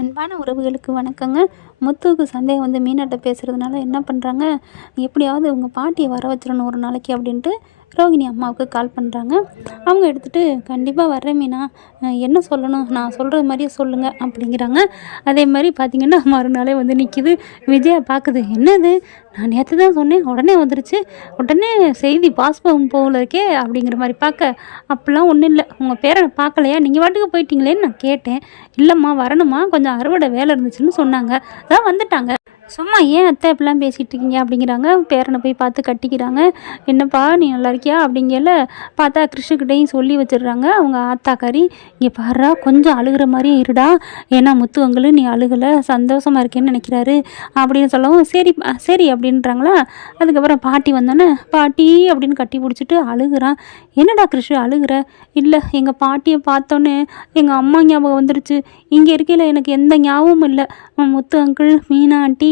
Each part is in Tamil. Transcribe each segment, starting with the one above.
அன்பான உறவுகளுக்கு வணக்கங்க. முத்துவுக்கு சந்தேகம் வந்து மீனாட்ட பேசுகிறதுனால என்ன பண்ணுறாங்க, எப்படியாவது உங்கள் பாட்டியை வர வச்சிடணும் ஒரு நாளைக்கு அப்படின்ட்டு ரோகிணி அம்மாவுக்கு கால் பண்ணுறாங்க. அவங்க எடுத்துகிட்டு கண்டிப்பாக வர்றேன் மீனா, என்ன சொல்லணும் நான் சொல்கிறது மாதிரியே சொல்லுங்கள் அப்படிங்கிறாங்க. அதே மாதிரி பார்த்திங்கன்னா மறுநாளே வந்து நிற்கிது. விஜயா பார்க்குது, என்னது நான் நேற்று தான் சொன்னேன் உடனே வந்துருச்சு, உடனே செய்தி பாஸ்பம் போகல இருக்கே அப்படிங்கிற மாதிரி பார்க்க, அப்படிலாம் ஒன்றும் இல்லை, உங்கள் பேரனை பார்க்கலையா, நீங்கள் பாட்டுக்கு போயிட்டீங்களேன்னு நான் கேட்டேன். இல்லைம்மா வரணுமா, கொஞ்சம் அறுவடை வேலை இருந்துச்சுன்னு சொன்னாங்க, அதான் வந்துட்டாங்க. சும்மா ஏன் அத்தை இப்படிலாம் பேசிகிட்டு இருக்கீங்க அப்படிங்கிறாங்க. பேரனை போய் பார்த்து கட்டிக்கிறாங்க. என்னப்பா நீ நல்லா இருக்கியா அப்படிங்கல பார்த்தா கிருஷ்ணகிட்டையும் சொல்லி வச்சிடுறாங்க அவங்க ஆத்தாக்காரி. இங்கே பாடுறா கொஞ்சம் அழுகிற மாதிரியே இருடா, ஏன்னா முத்துவங்களு நீ அழுகலை சந்தோஷமாக இருக்கேன்னு நினைக்கிறாரு அப்படின்னு சொல்லவும் சரி சரி அப்படின்றாங்களா. அதுக்கப்புறம் பாட்டி வந்தோன்னே பாட்டி அப்படின்னு கட்டி பிடிச்சிட்டு அழுகுறான். என்னடா கிருஷ்ண அழுகிற? இல்லை எங்கள் பாட்டியை பார்த்தோன்னே எங்கள் அம்மா ஞாபகம் வந்துருச்சு, இங்கே இருக்கையில் எனக்கு எந்த ஞாபகமும் இல்லை, முத்து அங்கிள் மீனா ஆண்டி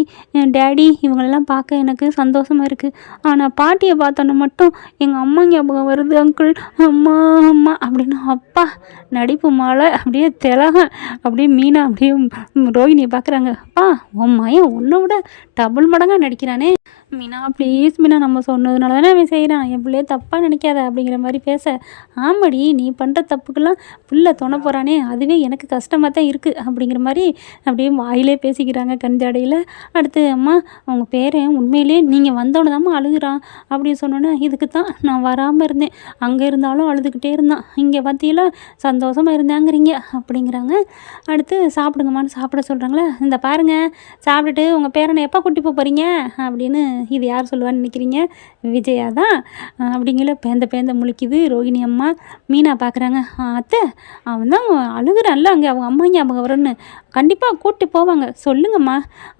டேடி இவங்களெல்லாம் பார்க்க எனக்கு சந்தோஷமாக இருக்குது, ஆனால் பாட்டியை பார்த்தோன்னே மட்டும் எங்கள் அம்மா ஞாபகம் வருது அங்கிள், அம்மா அம்மா அப்படின்னு. அப்பா நடிப்பு மாலை அப்படியே திலக அப்படியே மீனா அப்படியே ரோகிணியை பார்க்குறாங்க. அப்பா உன் மயன் உன்னை விட டபுள் மடங்காக நடிக்கிறானே மீனா, ப்ளீஸ் மீனா, நம்ம சொன்னதுனால தானே அவன் செய்கிறான், என் பிள்ளையே தப்பாக நினைக்காத அப்படிங்கிற மாதிரி பேச, ஆமாடி நீ பண்ணுற தப்புக்கெல்லாம் பிள்ளை துணை போகிறானே அதுவே எனக்கு கஷ்டமாக தான் இருக்குது அப்படிங்கிற மாதிரி அப்படியே வாயிலே பேசிக்கிறாங்க கஞ்சாடையில். அடுத்து அம்மா அவங்க பேரன் உண்மையிலே நீங்கள் வந்தோன்னு தாம்மா அழுகுறான் அப்படின்னு சொன்னோன்னே, இதுக்கு தான் நான் வராமல் இருந்தேன், அங்கே இருந்தாலும் அழுதுகிட்டே இருந்தான், இங்கே பார்த்தீங்களா சந்தோஷமாக இருந்தாங்கிறீங்க அப்படிங்கிறாங்க. அடுத்து சாப்பிடுங்கம்மான்னு சாப்பிட சொல்கிறாங்களே, இந்த பாருங்கள் சாப்பிட்டுட்டு உங்கள் பேரனை எப்போ கூட்டி போகிறீங்க அப்படின்னு. இது யார் சொல்லுவான்னு நினைக்கிறீங்க? விஜயா தான். அப்படிங்கிற பேந்த முழிக்குது ரோகிணி அம்மா. மீனா பார்க்குறாங்க, அத்தை அவன் தான் அழுகுறான்ல அங்கே அவங்க அம்மா ஞாபகம் வரும்னு, கண்டிப்பாக கூட்டி போவாங்க சொல்லுங்கம்மா.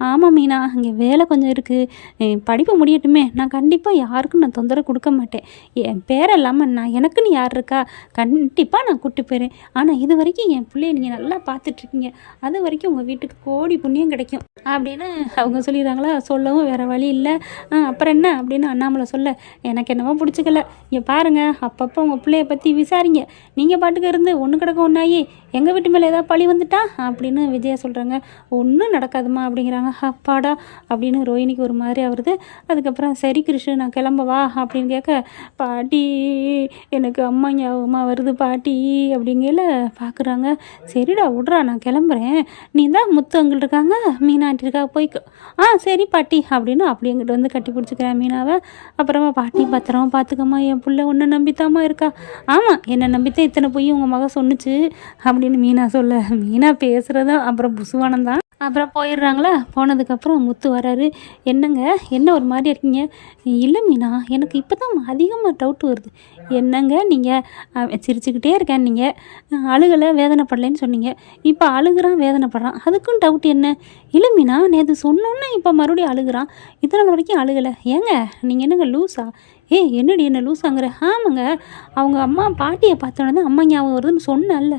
ஆமாம் மீனா, அங்கே வேலை கொஞ்சம் இருக்குது, படிப்பு முடியட்டுமே, நான் கண்டிப்பாக யாருக்கும் நான் தொந்தரவு கொடுக்க மாட்டேன், என் பேரை இல்லாமல் நான் எனக்குன்னு யார் இருக்கா, கண்டிப்பாக நான் கூட்டி போயிடுறேன், ஆனால் இது வரைக்கும் என் பிள்ளைய நீங்கள் நல்லா பார்த்துட்ருக்கீங்க, அது வரைக்கும் உங்கள் வீட்டுக்கு கோடி புண்ணியம் கிடைக்கும் அப்படின்னு அவங்க சொல்லிடுறாங்களா. சொல்லவும் வேறு வழி இல்லை. அப்புறம் என்ன அப்படின்னு அண்ணாமலை சொல்ல, எனக்கு என்னவோ பிடிச்சிக்கல, இங்கே பாருங்கள் அப்பப்போ உங்கள் பிள்ளைய பற்றி விசாரிங்க, நீங்கள் பாட்டுக்கு இருந்து ஒன்று கிடக்க ஒன்றாயி எங்கள் வீட்டு மேலே ஏதாவது பழி வந்துட்டா அப்படின்னு விஜயா சொல்கிறாங்க. ஒன்றும் நடக்காதுமா அப்படிங்கிறாங்க. அப்பாடா அப்படின்னு ரோஹிணிக்கு ஒரு மாதிரி ஆகுறது. அதுக்கப்புறம் சரி கிருஷ்ணு நான் கிளம்பவா அப்படின்னு கேட்க, பாட்டி எனக்கு அம்மா ஞாபகமாக வருது பாட்டி அப்படிங்கல பார்க்குறாங்க. சரிடா விட்றா நான் கிளம்புறேன், நீ தான் முத்து அங்கிள் இருக்காங்க மீனாண்டி இருக்கா போய்க்கு, சரி பாட்டி அப்படின்னு அப்படி எங்கிட்ட வந்து கட்டி பிடிச்சிக்கிறேன் மீனாவை. அப்புறமா பாட்டி பத்திரமா பார்த்துக்கம்மா, என் பிள்ளை உன்னை நம்பித்தாம்மா இருக்கா, ஆமாம் என்னை நம்பித்தான் இத்தனை போய் உங்கள் மக சொன்னுச்சு அப்படின்னு மீனா சொல்ல, மீனா பேசுகிறதா அப்புறம் புசுவானம் தான். அப்புறம் போயிடுறாங்களா. போனதுக்கப்புறம் முத்து வராரு. என்னங்க என்ன ஒரு மாதிரி இருக்கீங்க? இல்லை மீனா எனக்கு இப்போ தான் அதிகமாக டவுட் வருது. என்னங்க நீங்கள் சிரிச்சுக்கிட்டே இருக்கேன், நீங்கள் அழுகலை வேதனைப்படலைன்னு சொன்னீங்க, இப்போ அழுகுறான் வேதனைப்படுறான், அதுக்கும் டவுட் என்ன? இல்லை மீனா நேற்று சொன்னோன்னே இப்போ மறுபடியும் அழுகுறான், இதனால் வரைக்கும் அழுகலை, ஏங்க நீங்கள் என்னங்க லூஸா? என்னடி என்ன லூஸாங்கிற? ஆமாங்க அவங்க அம்மா பாட்டியை பார்த்தோன்னே தான் அம்மா ஞாபகம் வருதுன்னு சொன்னேன்ல.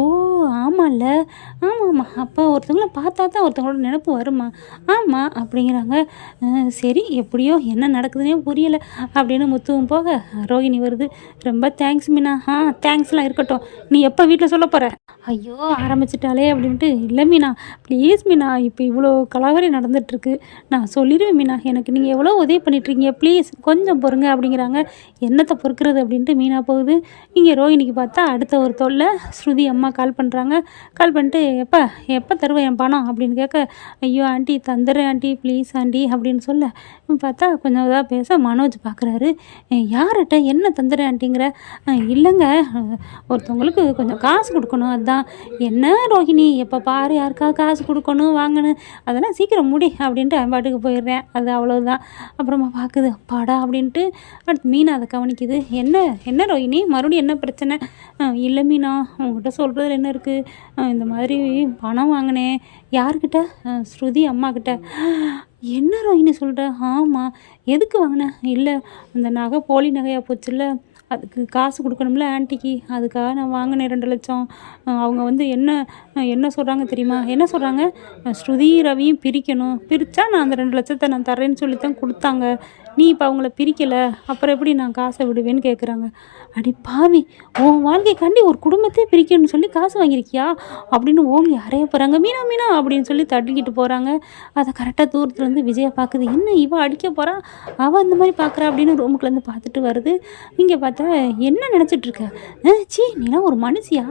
ஓ ஆமாம்ல, ஆமாம்மா அப்போ ஒருத்தவங்கள பார்த்தா தான் ஒருத்தவங்களோட நினப்பு வருமா? ஆமாம் அப்படிங்கிறாங்க. சரி எப்படியோ என்ன நடக்குதுன்னே புரியலை அப்படின்னு முத்துவும் போக ரோகிணி வருது. ரொம்ப தேங்க்ஸ் மீனா. தேங்க்ஸ்லாம் இருக்கட்டும், நீ எப்போ வீட்டில் சொல்ல போகிற? ஐயோ ஆரம்பிச்சிட்டாலே அப்படின்ட்டு. இல்லை மீனா ப்ளீஸ் மீனா, இப்போ இவ்வளோ கலவரி நடந்துகிட்ருக்கு, நான் சொல்லிடுவேன் மீனா, எனக்கு நீங்கள் எவ்வளோ உதவி பண்ணிட்டுருக்கீங்க, ப்ளீஸ் கொஞ்சம் பொறுங்க அப்படிங்கிறாங்க. என்னத்தை பொறுக்கிறது அப்படின்ட்டு மீனா போகுது. இங்கே ரோஹிணிக்கு பார்த்தா அடுத்த ஒரு தொல்லை. ஸ்ருதி அம்மா கால் பண்ணுறாங்க. கால் பண்ணிட்டு எப்போ தருவேன் என் பணம் அப்படின்னு கேட்க, ஐயோ ஆண்டி தந்துடுறேன் ஆண்டி ப்ளீஸ் ஆண்டி அப்படின்னு சொல்ல பார்த்தா கொஞ்சம் இதாக பேச மனோஜ் பார்க்குறாரு. யார்கிட்ட என்ன தந்துடுறேன் ஆண்டிங்கிற? இல்லைங்க ஒருத்தவங்களுக்கு கொஞ்சம் காசு கொடுக்கணும், அதுதான். என்ன ரோஹிணி எப்போ பாரு யாருக்காவது காசு கொடுக்கணும் வாங்கணும், அதெல்லாம் சீக்கிரம் முடி அப்படின்ட்டு அவன் பாட்டுக்கு போயிடுறேன், அது அவ்வளோதான். அப்புறமா பார்க்குது அப்பாடா அப்படின்ட்டு. அடுத்து மீனா அதை கவனிக்குது. என்ன ரோஹிணி மறுபடியும் என்ன பிரச்சனை? இல்லை மீனா உங்கள்கிட்ட சொல்கிறதுல என்ன இருக்குது, இந்த மாதிரி பணம் வாங்கினேன். யார்கிட்ட? ஸ்ருதி அம்மாக்கிட்ட. என்ன ரோஹிணி சொல்கிற? ஆமாம் எதுக்கு வாங்கினேன்? இல்லை அந்த நகை போலி நகையாக போச்சுல்ல, அதுக்கு காசு கொடுக்கணும்ல ஆன்ட்டிக்கு, அதுக்காக நான் வாங்கினேன் 2 லட்சம். அவங்க வந்து என்ன சொல்கிறாங்க தெரியுமா? என்ன சொல்கிறாங்க? ஸ்ருதி ரவியும் பிரிக்கணும், பிரித்தா நான் அந்த 2 லட்சத்தை நான் தரேன்னு சொல்லி தான் கொடுத்தாங்க, நீ இப்போ அவங்கள பிரிக்கலை, அப்புறம் எப்படி நான் காசை விடுவேன்னு கேட்குறாங்க. அடி பாவி, உன் வாழ்க்கைக்காண்டி ஒரு குடும்பத்தையே பிரிக்கணும்னு சொல்லி காசு வாங்கியிருக்கியா அப்படின்னு ஓங்கி அறைய போகிறாங்க. மீனா மீனா அப்படின்னு சொல்லி தட்டிக்கிட்டு போகிறாங்க. அதை கரெக்டாக தூரத்துலேருந்து விஜயா பார்க்குது. என்ன இவ அடிக்க போகிறா, அவள் அந்த மாதிரி பார்க்குறா அப்படின்னு ரூமுக்குலேருந்து பார்த்துட்டு வருது. இங்கே பார்த்தா என்ன நினச்சிட்டு இருக்க? சீ, நீலாம் ஒரு மனுஷியா?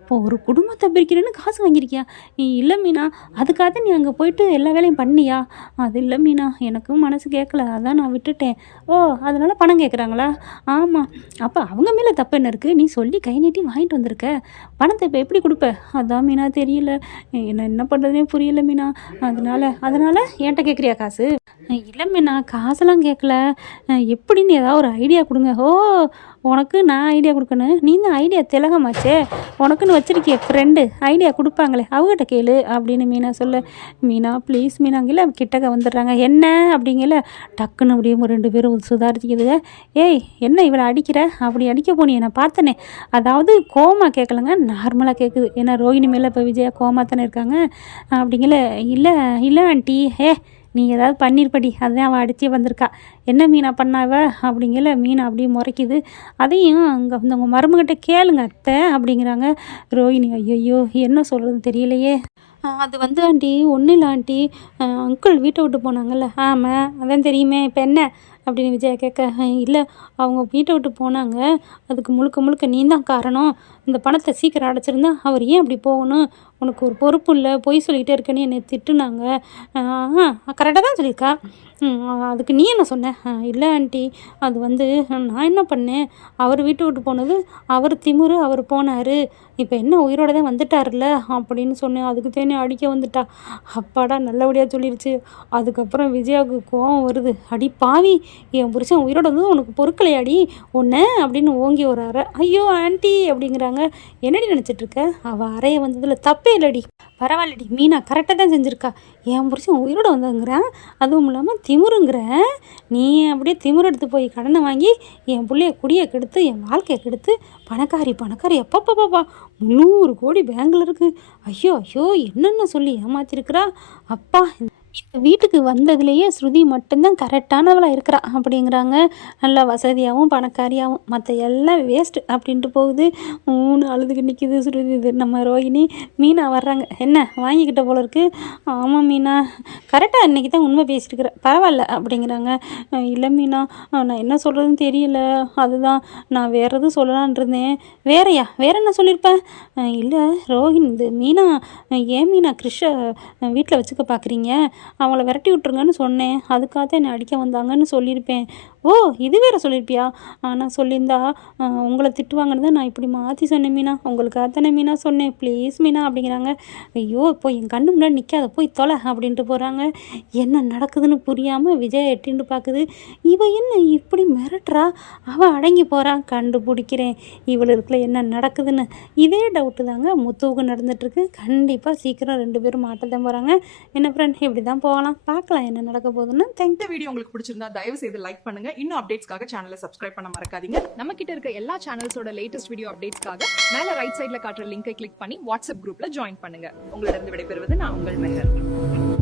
இப்போ ஒரு குடும்பத்தை பிரிக்கிறேன்னு காசு வாங்கியிருக்கியா? நீ இல்லை மீனா, அதுக்காக நீ அங்கே போயிட்டு எல்லா வேலையும் பண்ணியா? அது இல்லை மீனா, எனக்கும் மனசு கேட்கல, அதான் நான் விட்டுட்டேன். ஓ, அதனால பணம் கேட்குறாங்களா? ஆமாம். அப்போ அவங்க மேலே தப்பு என்ன இருக்குது? நீ சொல்லி கை நீட்டி வாங்கிட்டு வந்திருக்க, பணத்தை இப்போ எப்படி கொடுப்ப? அதான் மீனா தெரியல, என்ன பண்ணுறதுனே புரியல மீனா. அதனால என்கிட்ட கேட்குறியா காசு? இல்லை மீனா, காசெல்லாம் கேட்கல, எப்படின்னு ஏதாவது ஒரு ஐடியா கொடுங்க. ஓ, உனக்கு நான் ஐடியா கொடுக்கணும்? நீ தான் ஐடியா திலகமாச்சே, உனக்குன்னு வச்சுருக்கிய ஃப்ரெண்டு ஐடியா கொடுப்பாங்களே, அவங்ககிட்ட கேளு அப்படின்னு மீனா சொல்ல. மீனா ப்ளீஸ் மீனாங்கல்ல, கிட்டக்க வந்துடுறாங்க. என்ன அப்படிங்கல, டக்குன்னு அப்படியே 2 பேரும் சுதாரிச்சுக்குதுங்க. ஏய், என்ன இவளை அடிக்கிற? அப்படி அடிக்க போனியே, நான் பார்த்தனே. அதாவது கோமா கேட்கலங்க, நார்மலாக கேட்குது. ஏன்னா ரோகிணி மேலே இப்போ விஜயா கோமா தானே இருக்காங்க. அப்படிங்கல, இல்லை ஆண்டி, நீ ஏதாவது பண்ணிருப்படி, அதுதான் அவள் அடிச்சே வந்திருக்கா. என்ன மீனா பண்ணாவ அப்படிங்கல. மீனா அப்படியே முறைக்குது. அதையும் அங்கே வந்து உங்கள் மருமகிட்ட கேளுங்க அத்தை அப்படிங்கிறாங்க. ரோஹிணி, ஐயோ என்ன சொல்கிறதுன்னு தெரியலையே. அது வந்து ஆண்டி ஒன்றும் இல்லை ஆண்டி, அங்கிள் வீட்டை விட்டு போனாங்கல்ல. ஆமாம், அதான் தெரியுமே, இப்போ என்ன அப்படின்னு விஜயா கேட்க. இல்லை, அவங்க வீட்டை விட்டு போனாங்க, அதுக்கு முழுக்க நீ தான் காரணம். இந்த பணத்தை சீக்கிரம் அடைச்சிருந்தா அவர் ஏன் அப்படி போகணும்? உனக்கு ஒரு பொறுப்பு இல்லை, பொய் சொல்லிக்கிட்டே இருக்கேன்னு என்னை திட்டுனாங்க. கரெக்டாக தான் சொல்லியிருக்கா. அதுக்கு நீ என்ன சொன்ன? இல்லை ஆண்டி, அது வந்து நான் என்ன பண்ணேன், அவர் வீட்டை விட்டு போனது அவர் திமிரு, அவர் போனார், இப்போ என்ன உயிரோட தான் வந்துட்டார்ல அப்படின்னு சொன்னேன். அதுக்கு தேனே அடிக்க வந்துட்டா. அப்பாடா, நல்லபடியாக சொல்லிருச்சு. அதுக்கப்புறம் விஜயாவுக்கு கோவம் வருது. அடி பாவி, என் புருஷன் உயிரோட வந்து உனக்கு பொறுக்கலையாடி உன்னை அப்படின்னு ஓங்கி ஒரு அறை. ஐயோ ஆண்டி அப்படிங்கிறாங்க. என்னடி நினச்சிட்ருக்க? அவள் அறைய வந்ததில் தப்பே இல்லடி, பரவாயில்லடி, மீனா கரெக்டாக தான் செஞ்சுருக்கா. என் புருஷன் உயிரோட வந்ததுங்கிறேன், அதுவும் இல்லாமல் திமுருங்கிற நீ அப்படியே திமுரு எடுத்து போய் கடனை வாங்கி என் பிள்ளைய குடியை கெடுத்து என் வாழ்க்கையை கெடுத்து பணக்காரி எப்பப்பா 300 கோடி பேங்கில் இருக்குது. ஐயோ என்னென்ன சொல்லி ஏமாத்திருக்கிறா. அப்பா, இந்த வீட்டுக்கு வந்ததுலேயே ஸ்ருதி மட்டும்தான் கரெக்டானவளாக இருக்கிறா அப்படிங்கிறாங்க. நல்லா வசதியாகவும் பணக்காரியாகவும், மற்ற எல்லாம் வேஸ்ட்டு அப்படின்ட்டு போகுது. அழுதுக்கு நிற்கிது ஸ்ருதி. இது நம்ம ரோஹிணி. மீனா வர்றாங்க. என்ன வாங்கிக்கிட்ட போல இருக்குது? ஆமாம் மீனா, கரெக்டாக இன்றைக்கி தான் உண்மை பேசிட்டுருக்குறேன், பரவாயில்ல அப்படிங்கிறாங்க. இல்லை மீனா, நான் என்ன சொல்கிறதுன்னு தெரியல, அதுதான் நான் வேறு எதுவும் சொல்லலான் இருந்தேன். வேற என்ன சொல்லியிருப்பேன்? இல்லை ரோஹிணி, இது மீனா, ஏன் மீனா கிறிஷை வீட்டில் வச்சுக்க பார்க்குறீங்க, அவங்கள விரட்டி விட்ருங்கன்னு சொன்னேன், அதுக்காக தான் என்னை அடிக்க வந்தாங்கன்னு சொல்லியிருப்பேன். ஓ, இது வேறு சொல்லியிருப்பியா? நான் சொல்லியிருந்தா உங்களை திட்டுவாங்கன்னு தான் நான் இப்படி மாற்றி சொன்னேன் மீனா, உங்களுக்காக தானே மீனா சொன்னேன், ப்ளீஸ் மீனா அப்படிங்கிறாங்க. ஐயோ, இப்போ என் கண்ணு முன்னாடி நிற்காத, போய் தொலை அப்படின்ட்டு போகிறாங்க. என்ன நடக்குதுன்னு புரியாமல் விஜய் எட்டின்னு பார்க்குது. இவ என்ன இப்படி மிரட்டுறா? அவள் அடங்கி போகிறான், கண்டுபிடிக்கிறேன் இவளுக்குள்ள என்ன நடக்குதுன்னு. இதே டவுட்டு தாங்க முத்துவுக்கு நடந்துகிட்ருக்கு. கண்டிப்பாக சீக்கிரம் 2 பேரும் மாட்டத்தான் போகிறாங்க. என்ன ஃப்ரெண்ட், இப்படி தான் போகலாம், பார்க்கலாம் என்ன நடக்க போகுதுன்னு. இந்த வீடியோ உங்களுக்கு பிடிச்சிருந்தா தயவு செய்து லைக் பண்ணுங்க. இன்னும் அப்டேட்ஸ்க்காக சேனலை சப்ஸ்கிரைப் பண்ண மறக்காதீங்க. நம்ம கிட்ட இருக்க எல்லா சேனல்ஸோட லேட்டஸ்ட் வீடியோ அப்டேட்ஸ்க்காக மேல ரைட் சைட்ல காட்டுற லிங்கை கிளிக் பண்ணி வாட்ஸ்அப் குரூப்ல ஜாயின் பண்ணுங்க. உங்களிடம் விடைபெறுவது நான் உங்கள் மெஹர்.